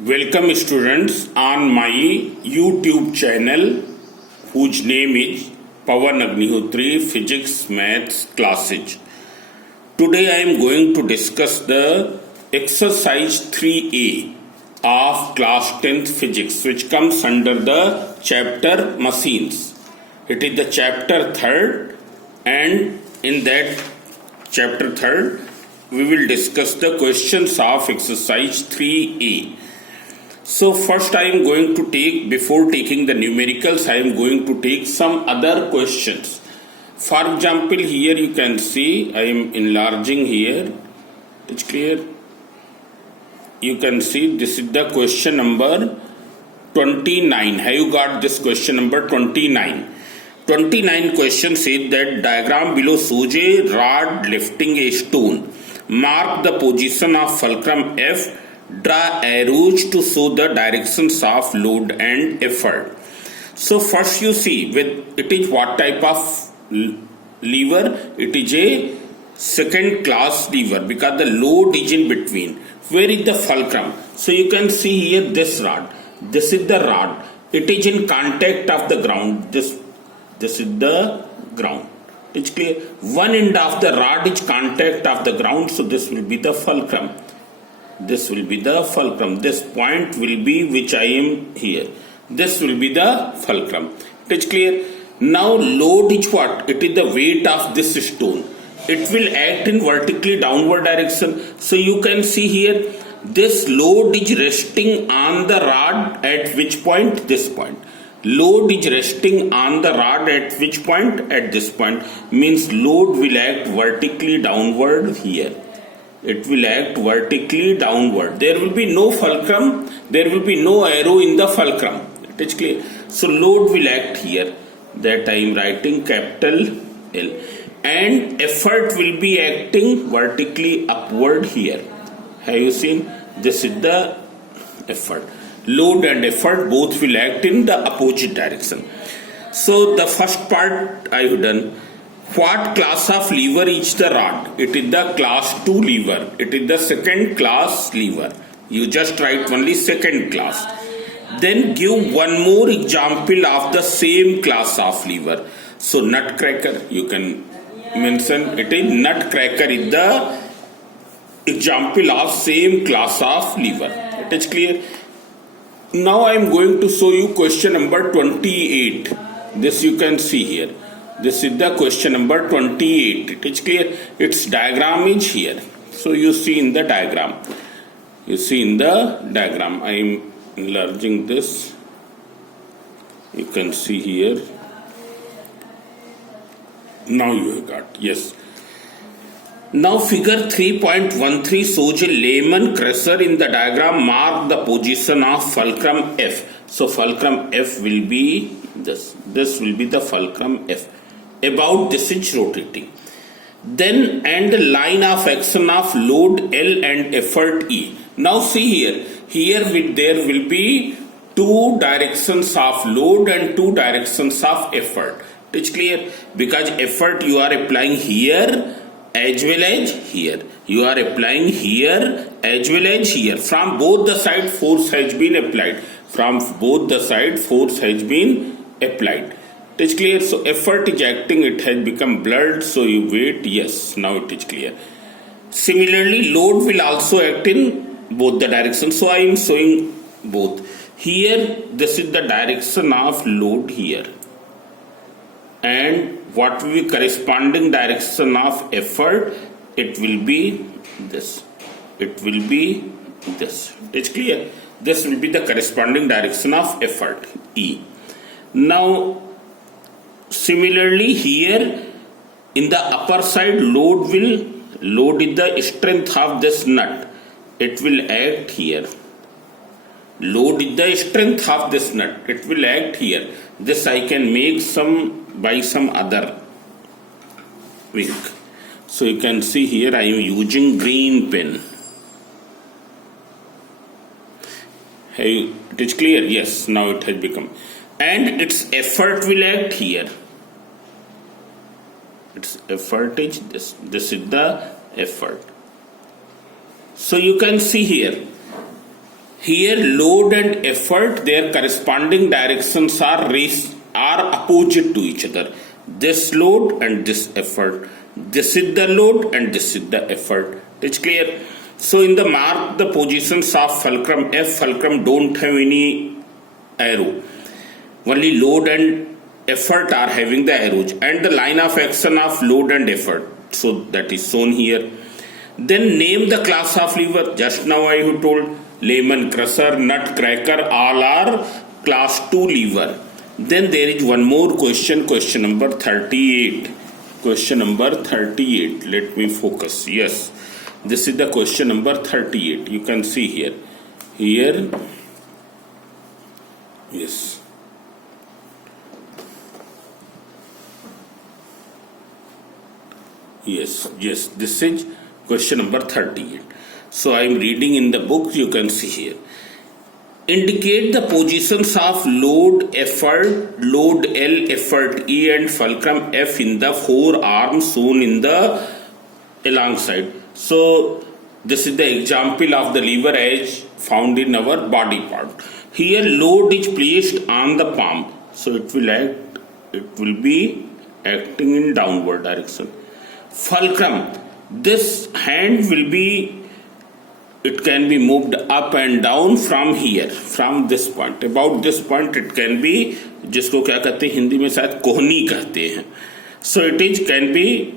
Welcome students on my YouTube channel whose name is Pawan Agnihotri Physics Maths Classes. Today I am going to discuss the exercise 3A of class 10th physics which comes under the chapter machines. It is the chapter 3rd and in that chapter 3rd we will discuss the questions of exercise 3A. So first I am going to take, before taking the numericals, I am going to take some other questions. For example, here you can see I am enlarging here. It's clear. You can see this is the question number 29. Have you got this question number 29? 29 question says that diagram below shows a rod lifting a stone. Mark the position of fulcrum F. Draw arrows to show the directions of load and effort. So first you see with it is what type of lever? It is a second class lever because the load is in between. Where is the fulcrum? So you can see here this rod. This is the rod. It is in contact of the ground. This is the ground. It's clear. One end of the rod is contact of the ground. So this will be the fulcrum. This will be the fulcrum. This point will be which I am here. This will be the fulcrum. It is clear. Now load is what? It is the weight of this stone. It will act in vertically downward direction. So you can see here this load is resting on the rod at which point? This point. Load is resting on the rod at which point? At this point. Means load will act vertically downward here. It will act vertically downward. There will be no fulcrum. There will be no arrow in the fulcrum. It is clear. So load will act here. That I am writing capital L. And effort will be acting vertically upward here. Have you seen? This is the effort. Load and effort both will act in the opposite direction. So the first part I have done. What class of lever is the rod? It is the class 2 lever. It is the second class lever. You just write only second class. Then give one more example of the same class of lever. So nutcracker, you can mention it is nutcracker is the example of same class of lever. It is clear. Now I am going to show you question number 28. This you can see here. This is the question number 28. It is clear. Its diagram is here. So you see in the diagram. You see in the diagram. I am enlarging this. You can see here. Now you have got. Yes. Now figure 3.13 shows a Lehmann crusher. In the diagram mark the position of fulcrum F. So fulcrum F will be this. This will be the fulcrum F. About this is rotating. Then and the line of action of load L and effort E. Now see here. Here there will be two directions of load and two directions of effort. It is clear? Because effort you are applying here as well as here. You are applying here as well as here. From both the side force has been applied. From both the side force has been applied. It is clear. So effort is acting. It has become blurred. So you wait. Yes. Now it is clear. Similarly, load will also act in both the directions. So I am showing both. Here, this is the direction of load here. And what will be corresponding direction of effort? It will be this. It will be this. It is clear. This will be the corresponding direction of effort, E. Now, similarly here in the upper side load is the strength of this nut. It will act here. Load is the strength of this nut. It will act here. This I can make by some other ink. So you can see here I am using green pen. Hey, it is clear? Yes, now it has become. And its effort will act here. Its effort is this. This is the effort. So you can see here. Here load and effort, their corresponding directions are opposite to each other. This load and this effort. This is the load and this is the effort. It's clear. So in the mark the positions of fulcrum F, fulcrum don't have any arrow. Only load and effort are having the arrows, and the line of action of load and effort. So that is shown here. Then name the class of lever. Just now I have told lemon crusher, nut cracker, all are class 2 lever. Then there is one more question, question number 38. Question number 38. Let me focus. Yes, this is the question number 38. You can see here. Here, yes. Yes, this is question number 38. So I am reading in the book, you can see here. Indicate the positions of load effort, load L, effort E and fulcrum F in the four arms shown in the alongside. So this is the example of the lever as found in our body part. Here load is placed on the palm, so it will be acting in downward direction. Fulcrum, this hand will be, it can be moved up and down from here, from this point. About this point it can be, जिसको क्या कहते हैं हिंदी में शायद कोहनी कहते हैं. So it is can be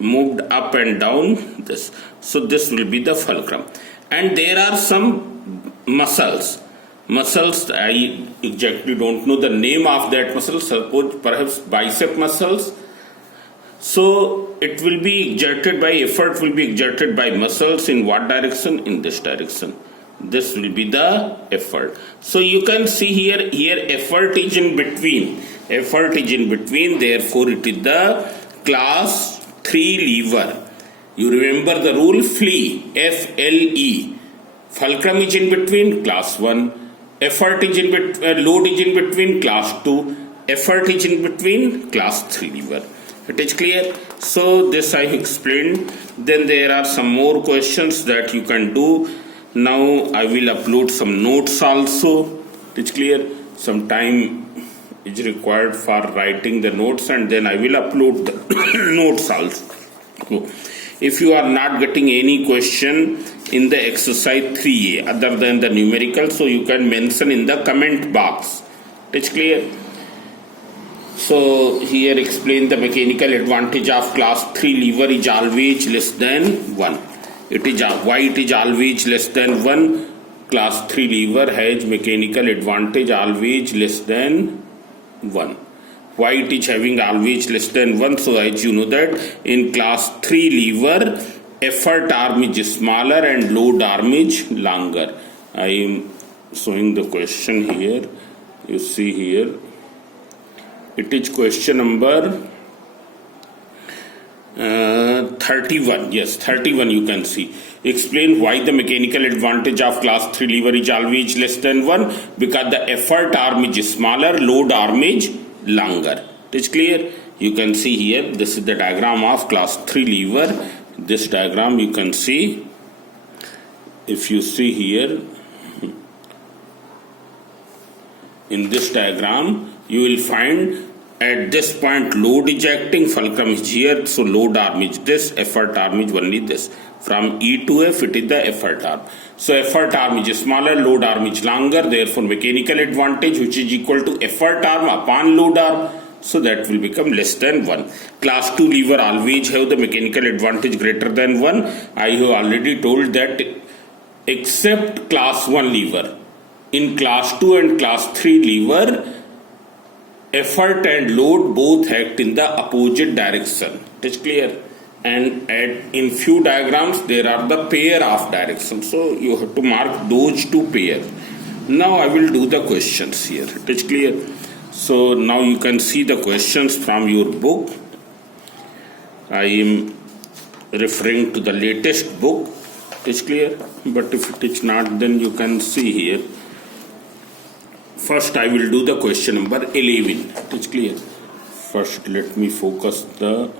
moved up and down this. So this will be the fulcrum. And there are some muscles. Muscles, I exactly don't know the name of that muscle. Suppose perhaps bicep muscles. So it will be exerted by effort, will be exerted by muscles in what direction? In this direction. This will be the effort. So you can see here effort is in between. Effort is in between, therefore it is the class 3 lever. You remember the rule, flee, F-L-E. Fulcrum is in between, class 1. Effort is in between, load is in between, class 2. Effort is in between, class 3 lever. It is clear. So this I explained. Then there are some more questions that you can do. Now I will upload some notes also. It is clear. Some time is required for writing the notes, and then I will upload the notes also. If you are not getting any question in the exercise 3A other than the numerical, so you can mention in the comment box. It is clear. So here explain the mechanical advantage of class 3 lever is always less than 1. It is why it is always less than 1. Class 3 lever has mechanical advantage always less than 1. Why it is having always less than 1? So as you know that in class 3 lever, effort arm is smaller and load arm is longer. I am showing the question here. You see here. It is question number 31. Yes, 31 you can see. Explain why the mechanical advantage of class 3 lever is always less than 1. Because the effort arm is smaller, load arm is longer. It is clear. You can see here, this is the diagram of class 3 lever. This diagram you can see. If you see here, in this diagram, you will find at this point load is acting, fulcrum is here, so load arm is this, effort arm is only this. From E to F it is the effort arm. So effort arm is smaller, load arm is longer, therefore mechanical advantage which is equal to effort arm upon load arm, so that will become less than 1. Class 2 lever always have the mechanical advantage greater than 1. I have already told that except class 1 lever. In class 2 and class 3 lever, effort and load both act in the opposite direction. It is clear. And in few diagrams there are the pair of directions. So you have to mark those two pairs. Now I will do the questions here. It is clear. So now you can see the questions from your book. I am referring to the latest book. It is clear. But if it is not, then you can see here. First I will do the question number 11. It is clear. First let me focus the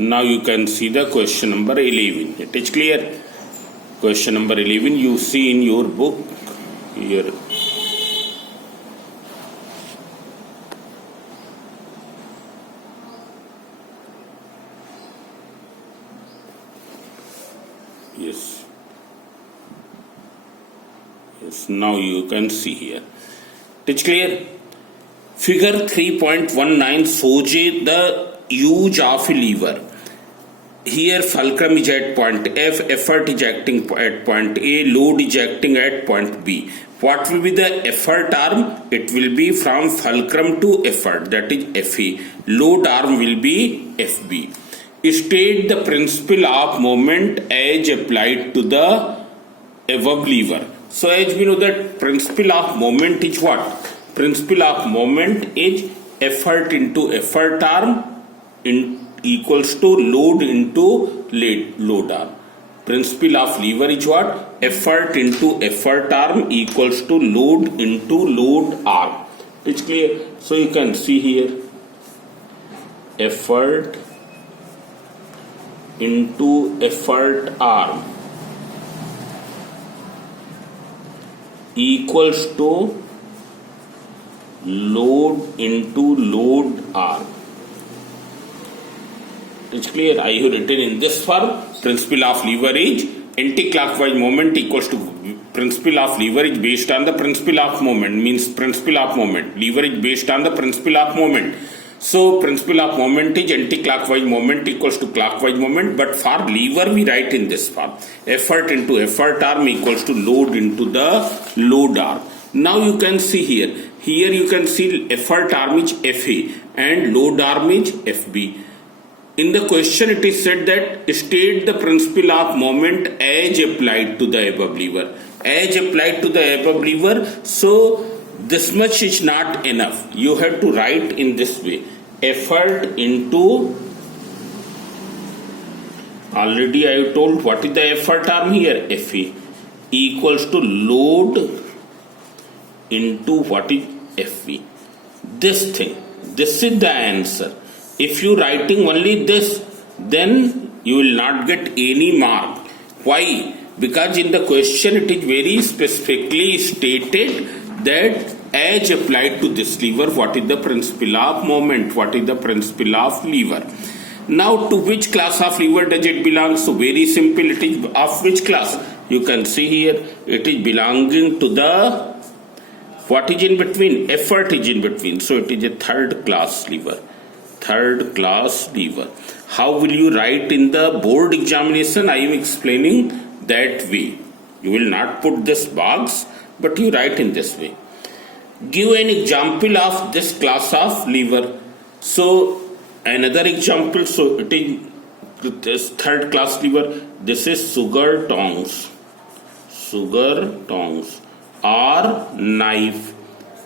Now you can see the question number 11. It is clear. Question number 11 you see in your book here. Yes. Yes. Now you can see here. It is clear. Figure 3.19 shows the use of a lever. Here fulcrum is at point F, effort is acting at point A, load is acting at point B. What will be the effort arm? It will be from fulcrum to effort, that is FA. Load arm will be FB. State the principle of moment as applied to the above lever. So as we know that principle of moment is what? Principle of moment is effort into effort arm equals to load into load arm. Principle of lever is what? Effort into effort arm equals to load into load arm. It's clear. So you can see here effort into effort arm equals to load into load arm. It's clear. I have written in this form. Principle of lever is anti-clockwise moment equals to principle of lever is based on the principle of moment, means principle of moment. Lever is based on the principle of moment. So principle of moment is anti-clockwise moment equals to clockwise moment, but for lever we write in this form. Effort into effort arm equals to load into the load arm. Now you can see here. Here you can see effort arm is FA and load arm is FB. In the question it is said that state the principle of moment as applied to the above lever. As applied to the above lever, so this much is not enough. You have to write in this way. Effort into, already I have told what is the effort arm here, FA, equals to load into what is FV. This thing, this is the answer. If you writing only this, then you will not get any mark. Why? Because in the question it is very specifically stated that as applied to this lever, what is the principle of moment, what is the principle of lever. Now to which class of lever does it belong? So very simple, it is of which class? You can see here, it is belonging to the, what is in between? Effort is in between. So it is a third class lever. Third class lever. How will you write in the board examination? I am explaining that way. You will not put this box, but you write in this way. Give an example of this class of lever. So another example, so it is this third class lever. This is sugar tongs. Sugar tongs or knife.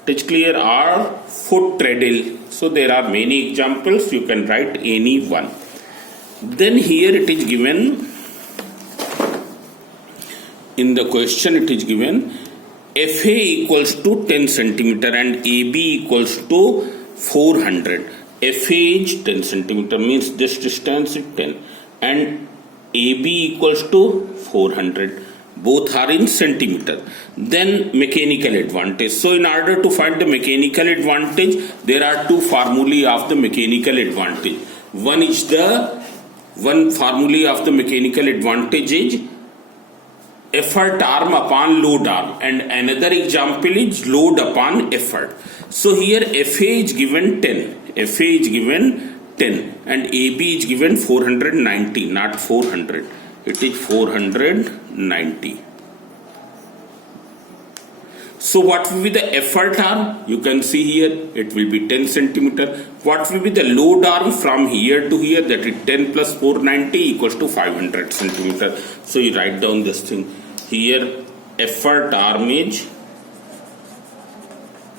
It is clear, or foot treadle. So there are many examples, you can write any one. Then here it is given, in the question it is given, FA equals to 10 centimeter and AB equals to 400. FA is 10 centimeter, means this distance is 10, and AB equals to 400. Both are in centimeter. Then mechanical advantage. So in order to find the mechanical advantage, there are two formulae of the mechanical advantage. One formula of the mechanical advantage is effort arm upon load arm, and another example is load upon effort. So here FA is given 10. FA is given 10 and AB is given 490, not 400. It is 490. So what will be the effort arm? You can see here it will be 10 centimeter. What will be the load arm from here to here? That is 10 plus 490 equals to 500 centimeter. So you write down this thing. Here effort arm is,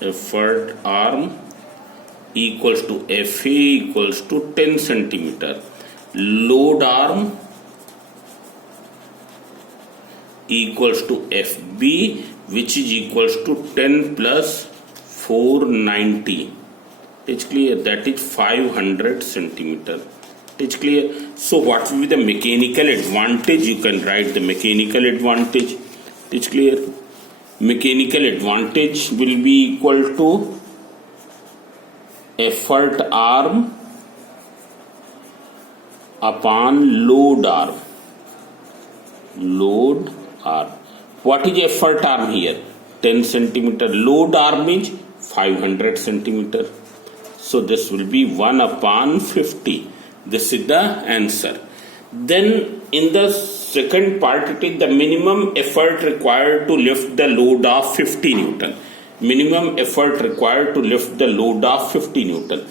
effort arm equals to FA equals to 10 centimeter. Load arm equals to FB, which is equals to 10 plus 490. It's clear, that is 500 centimeter. It is clear. So what will be the mechanical advantage? You can write the mechanical advantage. It is clear. Mechanical advantage will be equal to effort arm upon load arm. Load arm. What is effort arm here? 10 centimeter. Load arm is 500 centimeter. So this will be 1 upon 50. This is the answer. Then in the second part, it is the minimum effort required to lift the load of 50 Newton. Minimum effort required to lift the load of 50 Newton.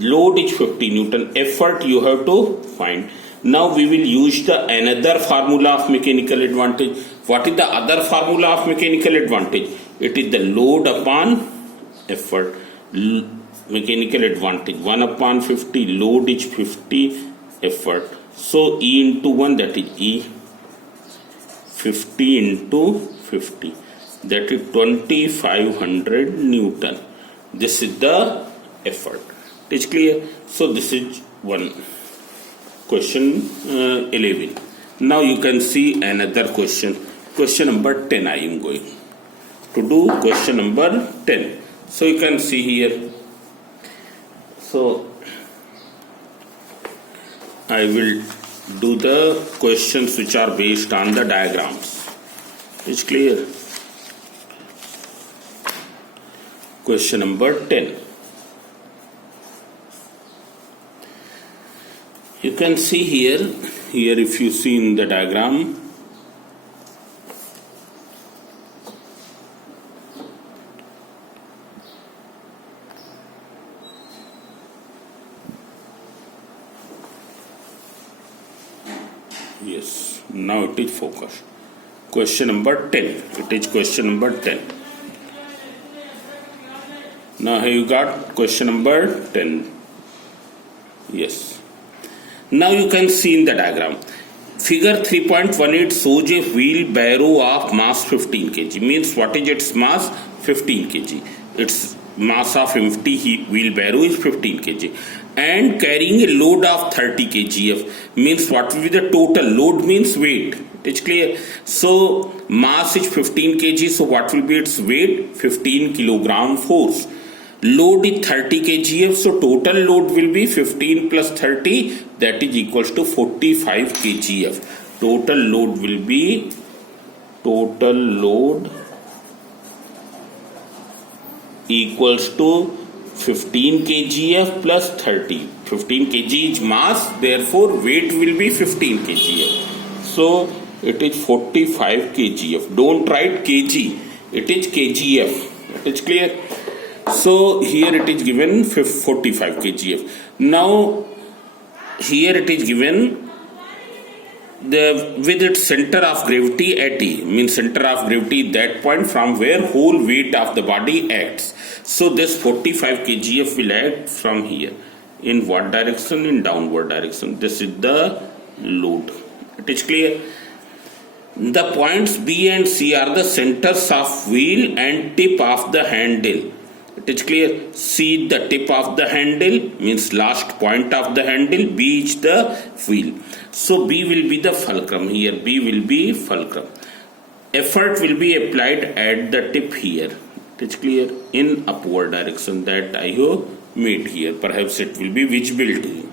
Load is 50 Newton. Effort you have to find. Now we will use the another formula of mechanical advantage. What is the other formula of mechanical advantage? It is the load upon effort. Mechanical advantage 1 upon 50, load is 50, effort. So E into 1, that is E, 50 into 50, that is 2500 Newton. This is the effort. It is clear. So this is one question 11. Now you can see another question. Question number 10 I am going to do. Question number 10. So you can see here. So I will do the questions which are based on the diagrams. It's clear. Question number 10. You can see here if you see in the diagram, yes, now it is focused. Question number 10. It is question number 10. Now have you got question number 10? Yes. Now you can see in the diagram. Figure 3.18 shows a wheelbarrow of mass 15 kg. Means what is its mass? 15 kg. Its mass of empty wheelbarrow is 15 kg. And carrying a load of 30 kgf. Means what will be the total load? Means weight. It's clear. So mass is 15 kg. So what will be its weight? 15 kilogram force. Load is 30 kgf. So total load will be 15 plus 30. That is equals to 45 kgf. Total load will be equals to 15 kgf plus 30. 15 kg is mass, therefore weight will be 15 kgf. So it is 45 kgf. Don't write kg, it is kgf. It's clear. So here it is given 45 kgf. Now here it is given with its center of gravity at E. Means center of gravity that point from where whole weight of the body acts. So this 45 kgf will act from here. In what direction? In downward direction. This is the load. It is clear. The points B and C are the centers of wheel and tip of the handle. It is clear. C the tip of the handle, means last point of the handle. B is the wheel. So B will be the fulcrum here. B will be fulcrum. Effort will be applied at the tip here. It is clear. In upward direction that I have made here. Perhaps it will be visible to you.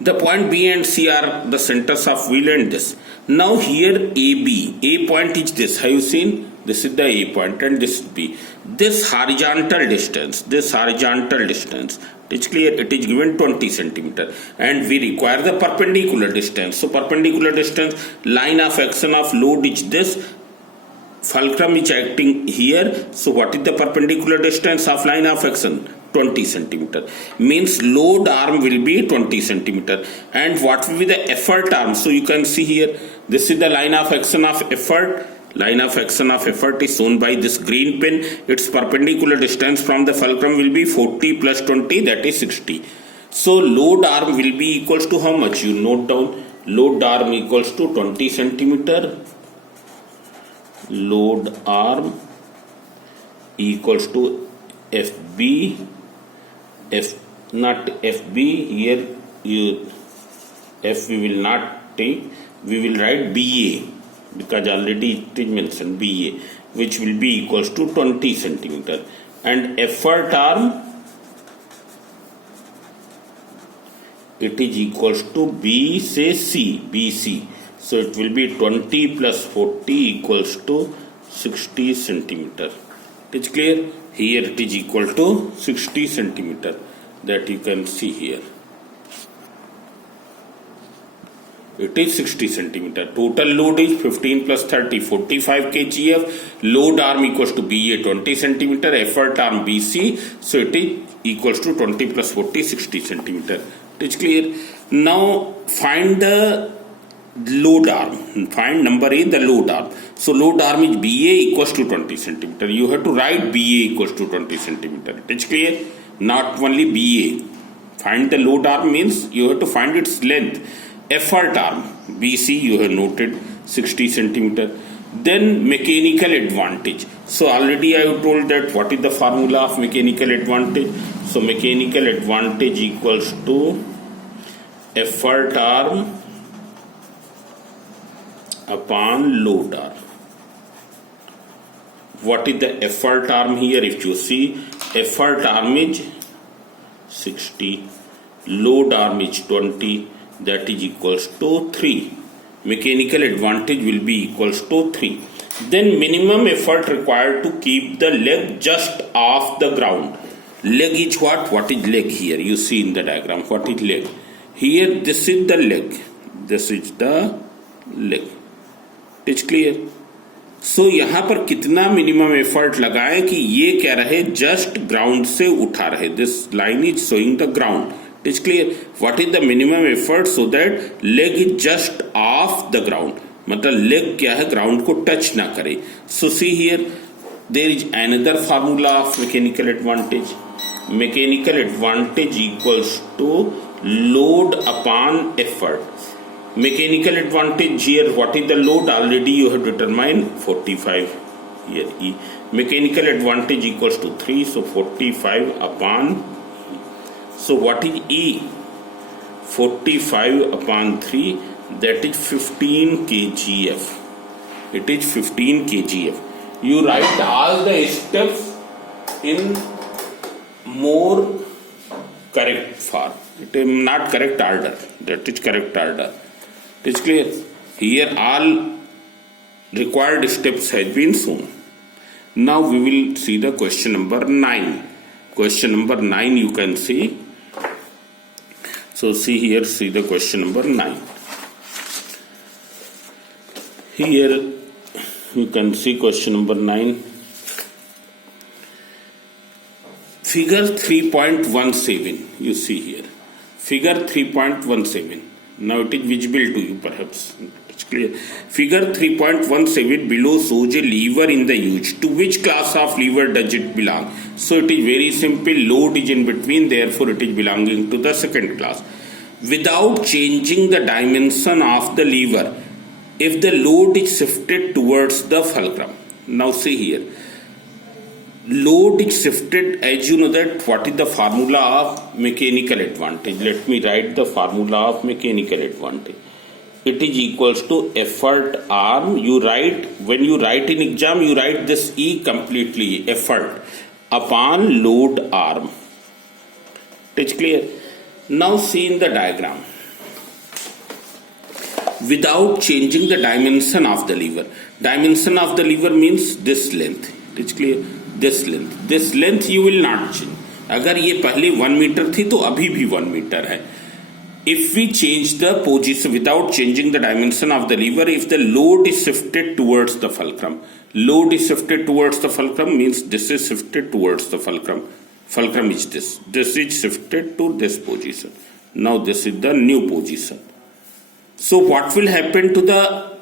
The point B and C are the centers of wheel and this. Now here AB. A point is this. Have you seen? This is the A point and this is B. This horizontal distance, it's clear, it is given 20 centimeter and we require the perpendicular distance. So perpendicular distance, line of action of load is this. Fulcrum is acting here. So what is the perpendicular distance of line of action? 20 centimeter. Means load arm will be 20 centimeter. And what will be the effort arm? So you can see here, this is the line of action of effort. Line of action of effort is shown by this green pen. Its perpendicular distance from the fulcrum will be 40 plus 20, that is 60. So load arm will be equals to how much? You note down. Load arm equals to 20 centimeter. Load arm equals to FB not FB. Here F we will not take, we will write BA, because already it is mentioned BA, which will be equals to 20 centimeter, and effort arm, it is equals to B say C, BC, so it will be 20 plus 40 equals to 60 centimeter. It is clear? Here it is equal to 60 centimeter, that you can see here. It is 60 centimeter. Total load is 15 plus 30, 45 kgf. Load arm equals to BA 20 centimeter, effort arm BC. So it is equals to 20 plus 40, 60 centimeter. It is clear? Now find the load arm. Find number A, the load arm. So load arm is BA equals to 20 centimeter. You have to write BA equals to 20 centimeter. It is clear? Not only BA. Find the load arm means you have to find its length. Effort arm BC you have noted 60 centimeter. Then mechanical advantage. So already I have told that what is the formula of mechanical advantage. So mechanical advantage equals to effort arm upon load arm. What is the effort arm here? If you see, effort arm is 60, load arm is 20, that is equals to 3. Mechanical advantage will be equals to 3. Then minimum effort required to keep the leg just off the ground. Leg is what? What is leg here? You see in the diagram. What is leg? Here this is the leg. This is the leg. It is clear? So यहाँ पर कितना minimum effort लगाएं कि ये क्या रहे, just ground से उठा रहे. This line is showing the ground. It is clear? What is the minimum effort so that leg is just off the ground? मतलब leg क्या है, ग्राउंड को टच ना करे. So see here, there is another formula of mechanical advantage. Mechanical advantage equals to load upon effort. Mechanical advantage here, what is the load? Already you have determined 45 here. E. Mechanical advantage equals to 3, so 45 upon. So what is E? 45 upon 3, that is 15 kgf. It is 15 kgf. You write all the steps in more correct form. It is not correct order. That is correct order. It is clear? Here all required steps have been shown. Now we will see the question number 9. Question number 9 you can see. So see here, see the question number 9. Here you can see question number 9. Figure 3.17 you see here. Figure 3.17. Now it is visible to you perhaps. It's clear. Figure 3.17 below shows a lever in the use. To which class of lever does it belong? So it is very simple. Load is in between, therefore it is belonging to the second class. Without changing the dimension of the lever, if the load is shifted towards the fulcrum. Now see here. Load is shifted, as you know that what is the formula of mechanical advantage. Let me write the formula of mechanical advantage. It is equals to effort arm. You write, when you write in exam, you write this E completely, effort upon load arm. It is clear? Now see in the diagram. Without changing the dimension of the lever. Dimension of the lever means this length. It is clear? This length you will not change. अगर ये पहले 1 metre थी तो अभी भी 1 metre है. If we change the position without changing the dimension of the lever, if the load is shifted towards the fulcrum, load is shifted towards the fulcrum means this is shifted towards the fulcrum. Fulcrum is this. This is shifted to this position. Now this is the new position. So what will happen to the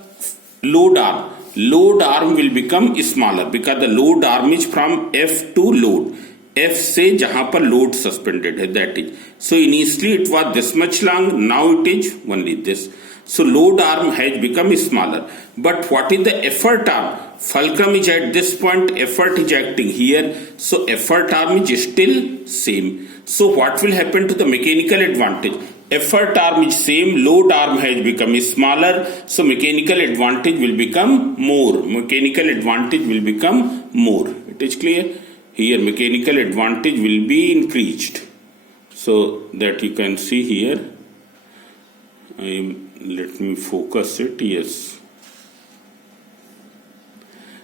load arm? Load arm will become smaller because the load arm is from F to load. F से जहां पर load suspended है, that is. So initially it was this much long, now it is only this. So load arm has become smaller. But what is the effort arm? Fulcrum is at this point, effort is acting here. So effort arm is still same. So what will happen to the mechanical advantage? Effort arm is same, load arm has become smaller, so mechanical advantage will become more. Mechanical advantage will become more. It is clear? Here mechanical advantage will be increased. So that you can see here. Let me focus it. Yes.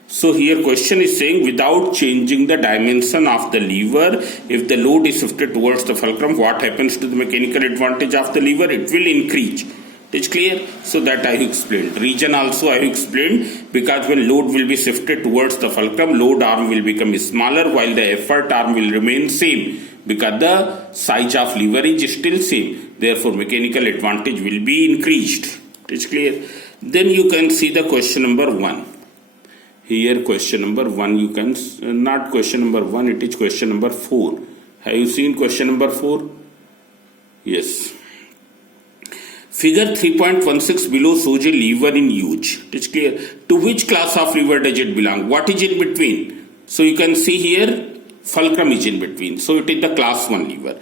So here question is saying without changing the dimension of the lever, if the load is shifted towards the fulcrum, what happens to the mechanical advantage of the lever? It will increase. It is clear? So that I have explained. Reason also I have explained, because when load will be shifted towards the fulcrum, load arm will become smaller while the effort arm will remain same, because the size of lever is still same. Therefore mechanical advantage will be increased. It is clear? Then you can see the question number 1. Here question number 1, you can, not question number 1, it is question number 4. Have you seen question number 4? Yes. Figure 3.16 below shows a lever in use. It is clear. To which class of lever does it belong? What is in between? So you can see here fulcrum is in between. So it is the class 1 lever.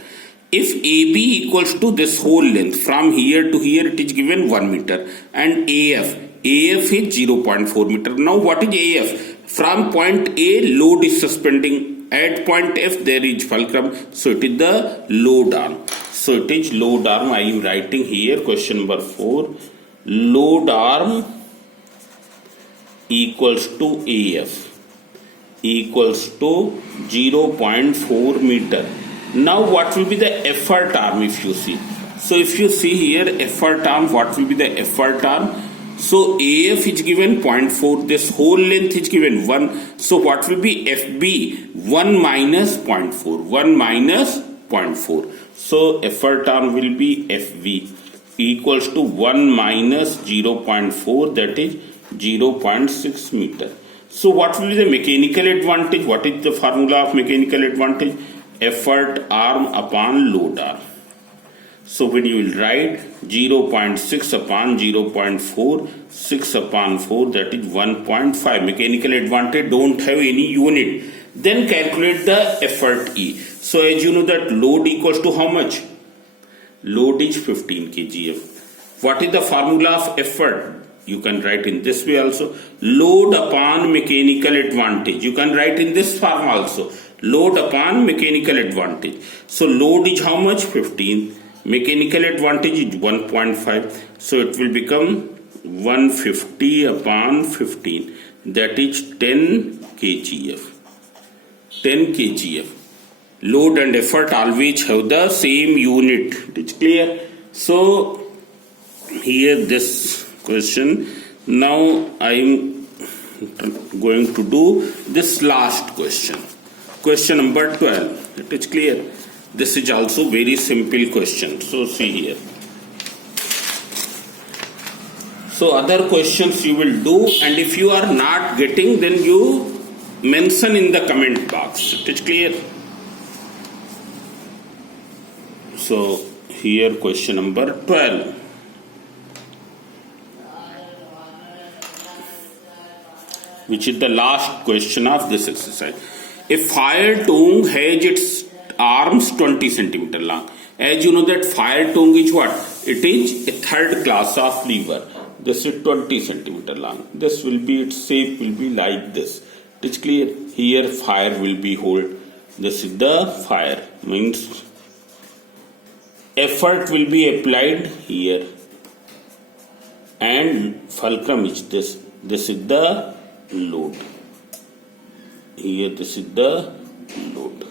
If AB equals to this whole length from here to here, it is given 1 meter, and AF is 0.4 meter. Now what is AF? From point A, load is suspending. At point F, there is fulcrum. So it is the load arm. So it is load arm. I am writing here question number 4. Load arm equals to AF equals to 0.4 meter. Now what will be the effort arm if you see? So if you see here effort arm, what will be the effort arm? So AF is given 0.4, this whole length is given 1. So what will be FB? 1 minus 0.4, 1 minus 0.4. So effort arm will be FV equals to 1 minus 0.4, that is 0.6 meter. So what will be the mechanical advantage? What is the formula of mechanical advantage? Effort arm upon load arm. So when you will write 0.6 upon 0.4, 6 upon 4, that is 1.5. Mechanical advantage don't have any unit. Then calculate the effort E. So as you know that load equals to how much? Load is 15 kgf. What is the formula of effort? You can write in this way also. Load upon mechanical advantage. You can write in this form also. Load upon mechanical advantage. So load is how much? 15. Mechanical advantage is 1.5. So it will become 150 upon 15. That is 10 kgf. 10 kgf. Load and effort always have the same unit. It is clear? So here this question. Now I am going to do this last question. Question number 12. It is clear? This is also very simple question. So see here. So other questions you will do, and if you are not getting, then you mention in the comment box. It is clear? So here question number 12. Which is the last question of this exercise. A fire tongue has its arms 20 centimeter long. As you know that fire tongue is what? It is a third class of lever. This is 20 centimeter long. This will be, its shape will be like this. It is clear? Here fire will be hold. This is the fire. Means effort will be applied here. And fulcrum is this. This is the load. Here this is the load.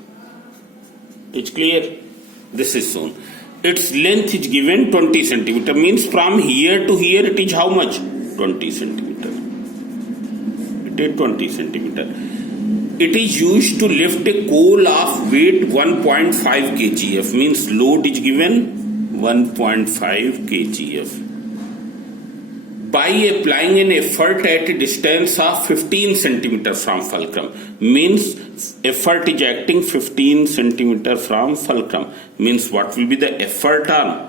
It's clear? This is shown. Its length is given 20 centimeter. Means from here to here it is how much? 20 centimeter. It is 20 centimeter. It is used to lift a coal of weight 1.5 kgf. Means load is given 1.5 kgf. By applying an effort at a distance of 15 centimeter from fulcrum. Means effort is acting 15 centimeter from fulcrum. Means what will be the effort arm?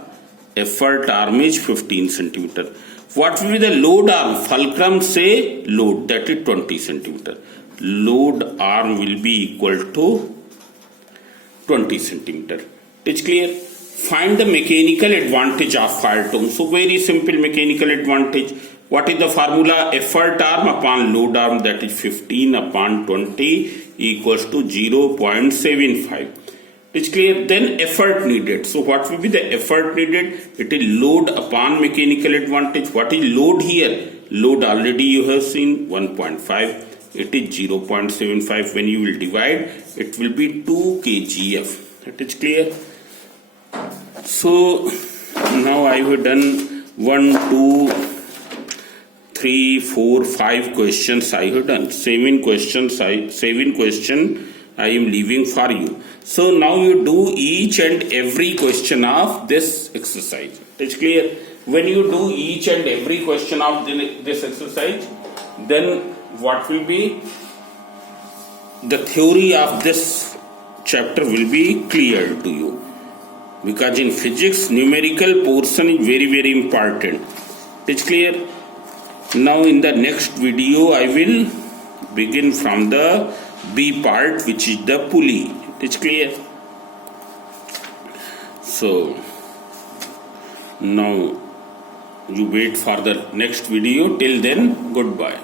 effort arm is 15 centimeter. What will be the load arm? Fulcrum say load, that is 20 centimeter. Load arm will be equal to 20 centimeter. It's clear? Find the mechanical advantage of fire tone. So very simple mechanical advantage. What is the formula? Effort arm upon load arm, that is 15 upon 20 equals to 0.75. It's clear? Then effort needed. So what will be the effort needed? It is load upon mechanical advantage. What is load here? Load already you have seen 1.5. It is 0.75. When you will divide, it will be 2 kgf. It is clear? So now I have done 1, 2, 3, 4, 5 questions I have done. 7 questions I am leaving for you. So now you do each and every question of this exercise. It's clear? When you do each and every question of this exercise, then what will be the theory of this chapter will be clear to you. Because in physics, numerical portion is very, very important. It's clear? Now in the next video, I will begin from the B part, which is the pulley. It's clear? So now you wait for the next video. Till then, goodbye.